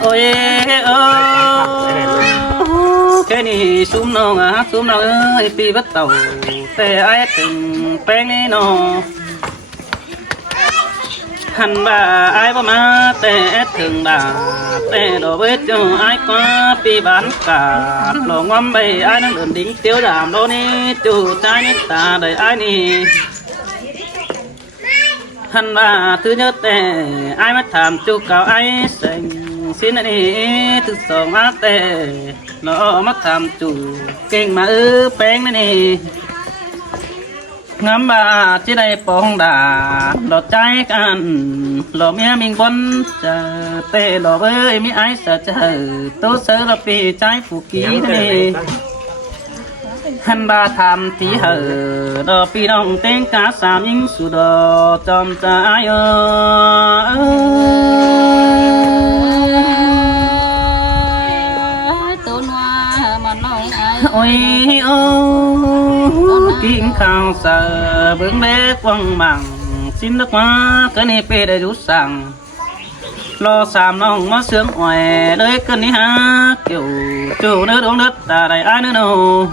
ôi cái này sum nó ơi pi bắt tàu tê ai từng bén đi nó hành bà ai bà má tê thường bà tê đồ bếp cho ai qua pi bán cả lò ngắm bầy ai đang đồn đính tiêu giảm đô ni chủ trái nít ta đời ai ni hành bà thứ nhất tê ai mất thảm chu cao ai xanh xin anh đi từ sòng hát tê nó mất thảm chủ kinh mà bén này ngắm bà trên đây bóng đà lọt trái can lọ mía mình bón chờ tê lọ với mi ai sợ chờ tốt sớ là vì trái phụ ký này hành bà tham tí hở đò pi đồng tên cá sám những sù đò chom trái ôi ô kinh khao sợ bướng bế quăng bằng xin nước quá cái này pe để rút sang lo sàm nong mất sướng ngoài đấy cái này ha kiểu chủ nước đống đất ta đầy ai nữa đâu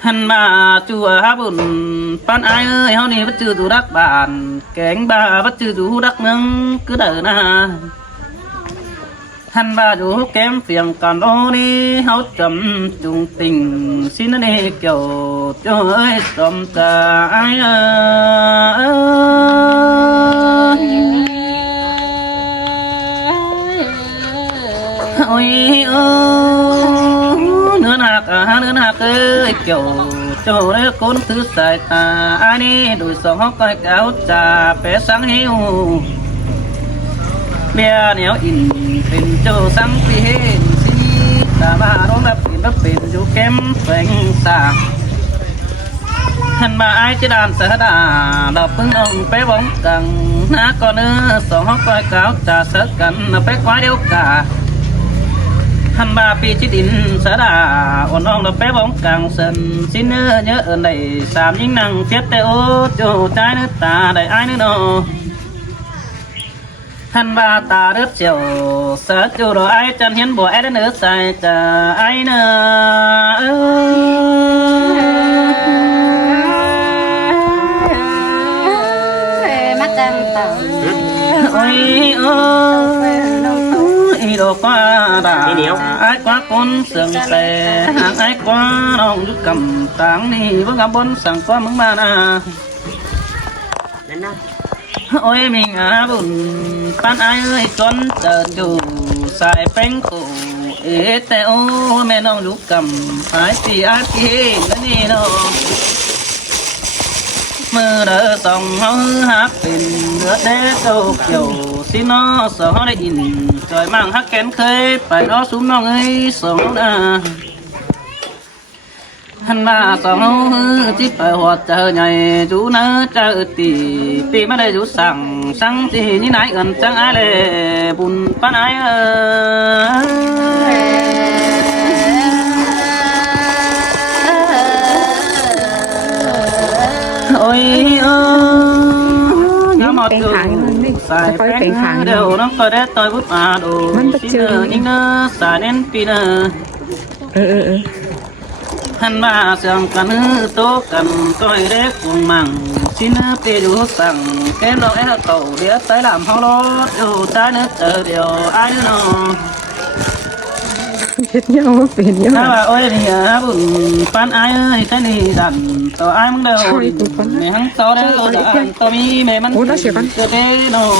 hành bà chùa hát bùn pan ai ơi hao này bắt chư tụ đắc bàn kén bà bắt chư tụ đắc nâng cứ đợi na hành bà dù kém phiền còn ô đi háo chấm chung tình xin nó đi kiểu cho ơi xóm ta ai ôi nữa nạc ơi kiểu cho đấy con thứ sai ta ai đi đuổi sòng hóc coi cáo trà bé sáng hiu bia néo inเป็นโจสังปีเห็นสิตาบาร้องรับเป็นอยู่แก้มแฝงสางหันมาไอจะดานเสดาดอกพึ่งองไปบ้องกังน้าก่อนเนื้อสองห้องก้อยขาวจะเสกันไปควายเดียวกาหันมาปีจิดินเสดาอ่อนน้องเราไปบ้องกังเส้นสิเนื้อเยอะเอินได้สามยิ่งนั่งเจ็บแต่โอ้โจใจเนื้อตาได้ไอเนื้อโนhành bà ta đớp chiều sợ chiều rồi ai chân hiến bùa ai đến nữa sai chờ ai nữa mắt đang tàu ôi ôi đồ quá đà ai quá con sườn xè hàng ai quá đông giúp cầm táng đi với ngắm bốn sẵn quá mừng ba na ôi mình bùn pan ai ơi con chờ chủ xài phanh cổ ế teo mẹ non lúc cầm phải thì ai kia nó đi đâu mưa đỡ sòng hó hát tình nước đế câu kiểu xin nó sợ hó để in trời mang hát kén khơi phải đó xuống nó ấy sòng na hành ba sòng hó chỉ phải hoạt chờ nhảy chú nỡ chờ tì mà đây chú sang thì như nãy gần chẳng ai lệ bùn pan ai ôi nhớ một từ xài phèn đều nó coi đấy tôi bút đồ xin nhưng nó xài đến pin hành ba sang cần tố cần coi đấy cuồng măng xin pe đủ sang cái lo ấy là tàu để tới làm hao lo đủ trái nước chờ điều ai nữa nó biết nhau biết nhau bà ơi thì bùn pan ai ơi cái này đàn tàu ai muốn đâu mẹ hắn sau đấy tàu mi mẹ mình cơ thế nó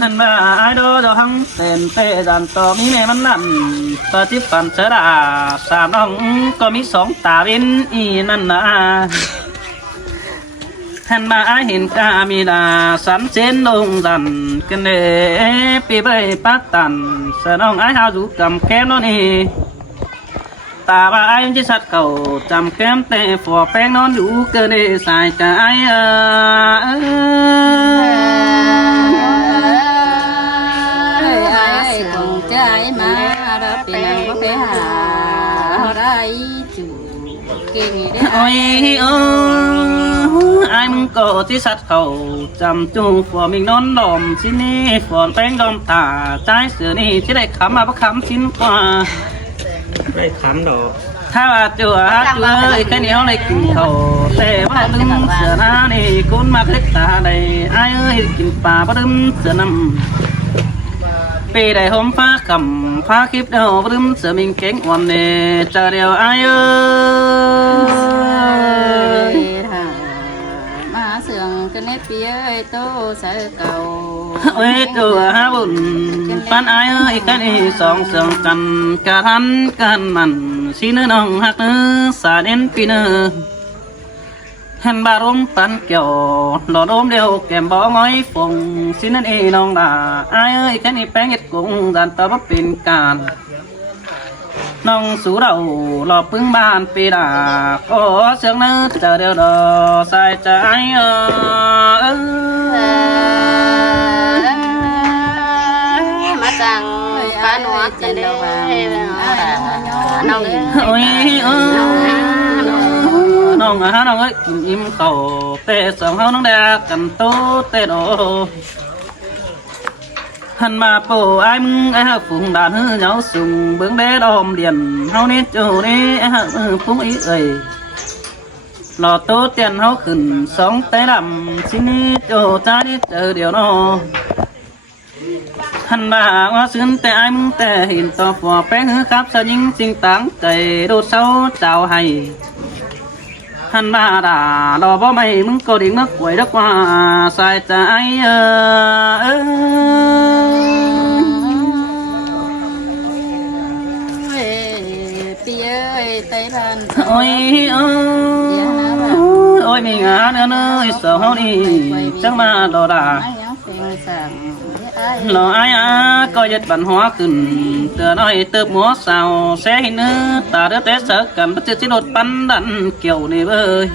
hành bà ai đó cho hắn tên tê đàn tàu mi mẹ mình nằm tàu tiếp phần sẽ là sàm đông có mi sóng tà bên yนั่นนะhành bà ai hiện ca mi là sẵn trên đông dần cái này pi bay phát tàn sợ đông ai hao rú cầm kém nó nè ta bà ai chỉ sát cầu cầm kém tê phò phèn non rú cơ này xài cả ai ai còn trái mà đó tiền có thể hà đây chủ kinh đấy ôi ôi có chỉ sát khẩu chăm chú phò mình non đom xin đi phò bánh đom tả trái sữa đi chỉ để khám mà bắt khám xin qua ได้ค้ำดอก ถ้าว่าจัวจัวเอ้ยแค่นี้เขาเลยกินข้าวแต่ว่าดึงเสือหน้านี่คุณมาเล็กตาได้ไอ้เอ้ยกินปลาบ่ดึงเสือน้ำปีได้หอมฟ้าคำฟ้าคลิปเดียวบ่ดึงเสือมิงเก่งอ่อนเน่เจอเดียวไอ้เอ้ย มาเสื่องกันเนปีเอ้ยโตใส่เก่า เอ้ยจัวหาบุญปันไอ้เอ้ยแค่นี้สองเสืองกันกะทันกันมันสีเนื้อน้องหักเนื้อสาเด่นปีเนื้อหันบารมปันเกี่ยวหลอดอมเดียวแก้มบ่ง้อยฟงสินั่นเองน้องด่าไอ้เอ้ยแค่นี้แป้งเห็ดกุ้งดันตาบ่เป็นการน้องสู่เราหลอกปึ้งบ้านปีดาโอ้เสียงนื้อเจอเดียวดอใส่ใจมาจังฟ้าหนวดจันเดวน้อง โอ้ยน้องน้องเอ้ยกินอิ่มเขาเตะสองเฮาน้องแดกกันโตเตะโดหันมาโปไอ้มึงไอ้หักฝุ่งด่านหื้อเหงาสุ่งเบื้องเด้ดอมเดียนเฮานี่จูนี่ไอ้หักฝุ่งอีเอ้ยหล่อโตเตียนเฮาขึ้นสองเตะดำสินี่จูจ้าดิเจอเดียวน้อหันมาว่าซึ้งแต่ไอ้มึงแต่เห็นต่อฝัวแป้งหื้อครับสยิงจริงต่างใจโดดเศร้าเจ้าให้หันมาด่ารอบ่ไม่มึงก็ดิ่งนักป่วยดักว่าใส่ใจปีเอ้ยไต้พัน โอ้ยโอ้ยมีงานเนื้อเสือเฮานี่จังมาดอด่า ยังเพียงสั่ง หล่อไอ้ก็ยัดบันหัวขึ้นเตือน้อยเติบหัวสาวแซ่หินเนื้อตาเดือดแต่เสือกันปัจจุบันรถปันดันเกี่ยวนี่เว้ย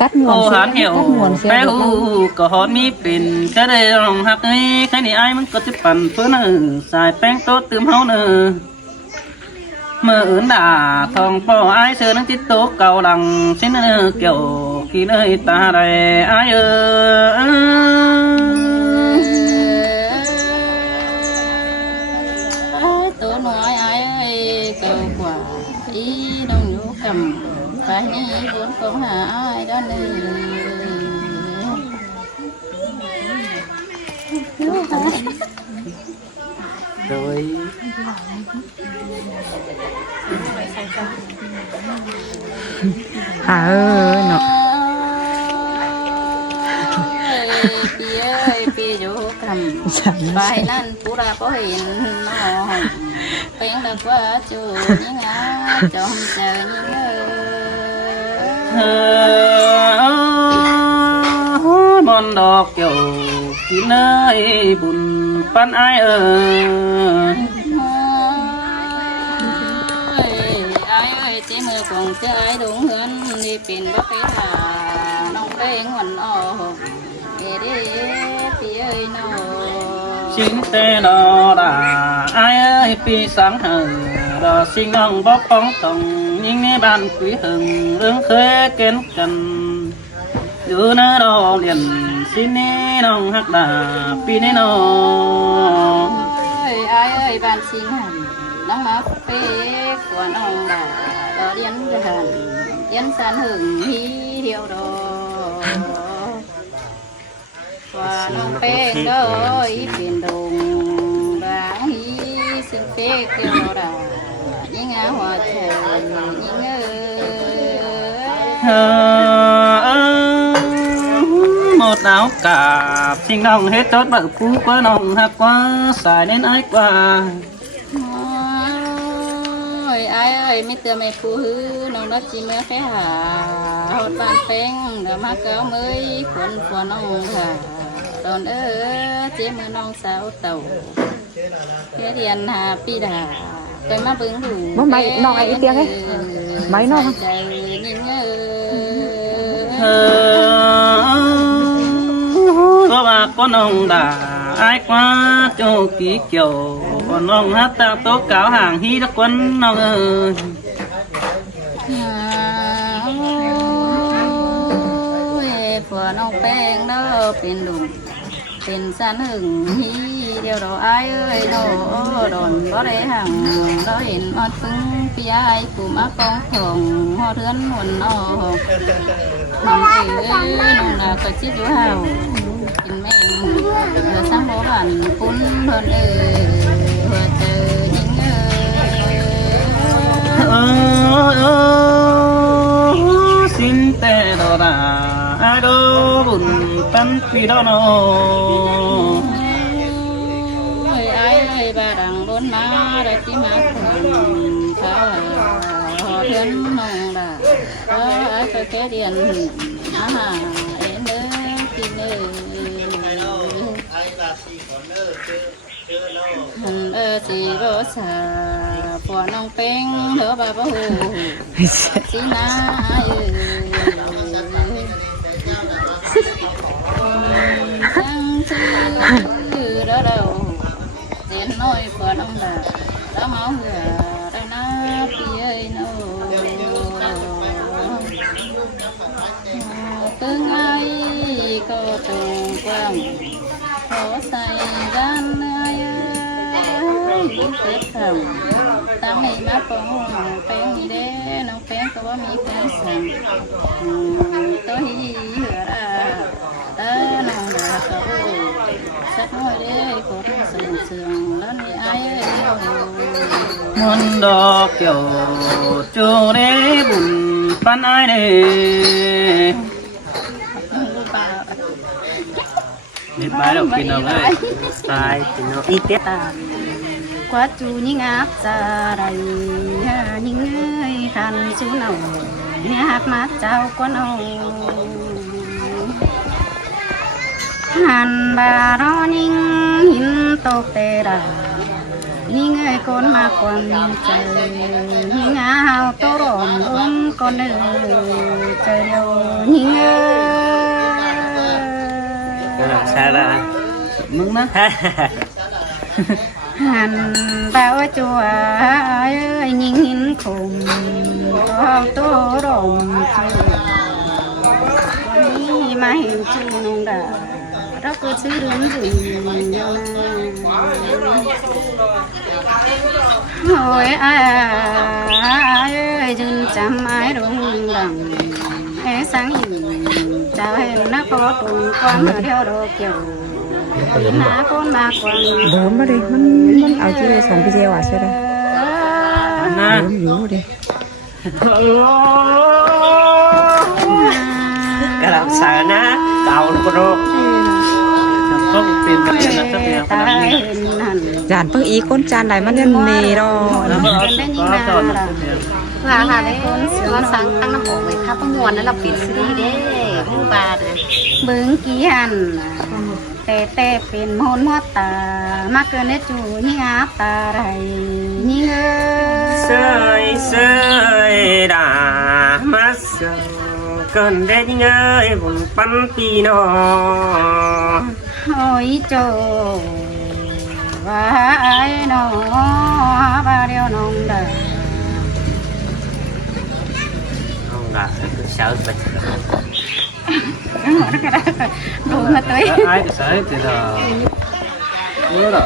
ตัดหนว โอ้ ด หันเหี่ยว ตัดหนวดเสีย แป้ ลูก หูก็หอนมีเป็นแค่ได้ลองหักไอ้แค่นี้ไอ้มันก็จะปั่นเพื่อเนื้อสายแป้งโตตื่มเฮาเนื้อเมื่ออื่นด่าทองป่อไอ้เสือนั่งจิตโตเก่าหลังสิ้นเนื้อเกี่ยวกี่เนื้อตาใดไอ้ตัวน้อยไอ้เก่ากว่าอีน้องอยู่คำไปนี่บนของหาไอ้ด้านนี้ โดย เนาะ ปีเอ้ยปีอยู่คำไปนั่นผู้ราก็เห็นน้องเป็นดักว่าจูนี่งาจอมเจอนี่มอนดอกเกี่ยวกินเนยบุญปันไอไอ้เอ้ยเจ้มือของเจ้าไอ้ดงเหือนนี่เป็นบ่ไปหาน้องเป็นหวนออกเด้ปีเอ้ยน้อง ชิงเตนอดาไอปีสังเหอรอสิงน้องบ๊อบป้องตองยิงในบ้านกุยหึงเรื่องเคยเกินกันอยู่ในรอเรียนสินี้น้องฮักดาปีนี้น้อง ไอ้เอ้ยบ้านสิงหันน้องมาเป๊กกว่าน้องดาดอเรียนกันเรียนสันหึงฮีเดียวดอกว่าน้องเป๊กดอยเป็นดงด่างฮีซึ่งเป๊กเดียวดายิ่งหัวใจยิ่งหมดหนาวกาบสิ่งน้องเฮ็ดจดบักคู่กว่าน้องหักกว่าสายเน้นไอ้กว่า ไอ้เอ้ยไม่เตือนไม่ผู้ฮือน้องรักจีเมื่อแค่หาหดบานเป้งเดี๋ยวมาเก้าเมยคนกว่าน้องค่ะตอนเจ๊มือน้องสาวเต่าเรียนหาปีดาไปมาเบิ่งดู ไม่น้องไอ้เตียงไงไม่น้อง ใจนิ่งก็ว่าก็น้องด่าไอ้กว่าโจกี้เกี่ยวน้องฮัตตาโตเก่าห่างฮีตะกวนน้องผัว น้องแป้งเด้อเป็นดุเป็นสันหึงฮีเดียวดอกอ้ายเอ้ยโนดอนบ่ได้หังเราเห็นอดซึ้งปียายกูมากองทองหอเทือนหวนออกน้องเอ้ยน้องนาก็ชิดอยู่เฮากินแม่งเดือสังโบราณปุ้นเพิ่นเอ้ยเพื่อเจอยิงเอ้ย xin tê đồ đà ai đô bùn tân phi đô nô เอ้ยไอ้เอ้ยบาดังบนมาได้ที่มาคนเขาหอเทือนนองดาไอ้ไปแค่เดียนมาหาเอ็นเด้อกินเอ้ยสีโรสาปวน้องเป็งเด้อบาบหูสีนาเอ้ยจังชื่อเด้อเราเสียนน้อยปวน้องดาแล้วเมาเหือได้นะพี่เอ้ยโนตึงไอ้ก็ตรงกว้างขอใส่ด้านเนื้อยิ้มเต็มคำตั้งให้มาปองแป้งนี่เด้น้องแป้งก็ว่ามีแฟนสั่งตัวฮีเหือน้องดาก็โอ้สักหน่อยเด้ขอให้ส่งเสียงแล้วนี่ไอ้เอ้ย muôn đò kiểu chú đế bùn pan ai đê ลูกบ่าว biết bái đâu kinh đâu ơi sai thì nó ít tiết quá chú những áp ra đầy những ơi khăn chú nào nghe hát mát chào con hàn bà đó những hình tốt tê đà những ơi con mà còn trời những áo tô rộm ôm con ơi trời đâu những Cái làm sao ra mừng đó hàn bao chùa ơi nhìn hình khùng con tô rộm đi mà hình chú nông đã đó cứ chứ đứng rừng hồi ai ơi dừng chăm ai đúng đằng e sáng nhìn chào hẹn nó có trùng quan ở theo đồ kiểu há con mà quan เดิมมาดิมันเอาที่สองพี่เจว่ะใช่ไหม nè เดิมอยู่ดิ Cái làm sao ná Đầu nó có rô không tiền cái này là rất nhiều ตายเห็นหัน จานเพิ่งอีก้นจานไหนมันเนี่ยเมรอ nó có tròn là rất nhiều ว่าค่ะในคนเสือสั่งตั้งน้ำหอมไว้ค่ะต้องมวนนั่นเราปิดซีเด้ผู้บาเด้อ เบิ้งกี่หันแต่เป็นโหนหัวตามาเกินได้จูนี่อาตาไรนี่เอ้ย Sơi sơi đã mắt sờ Cần đến những ơi vùng bắn tì nó โอ้ยโจว่าไอ้น้องบาเดียวน้องเด้อ Không là cứ sợ bệnh ดูมาตัว ai thì sai thì là nữa đó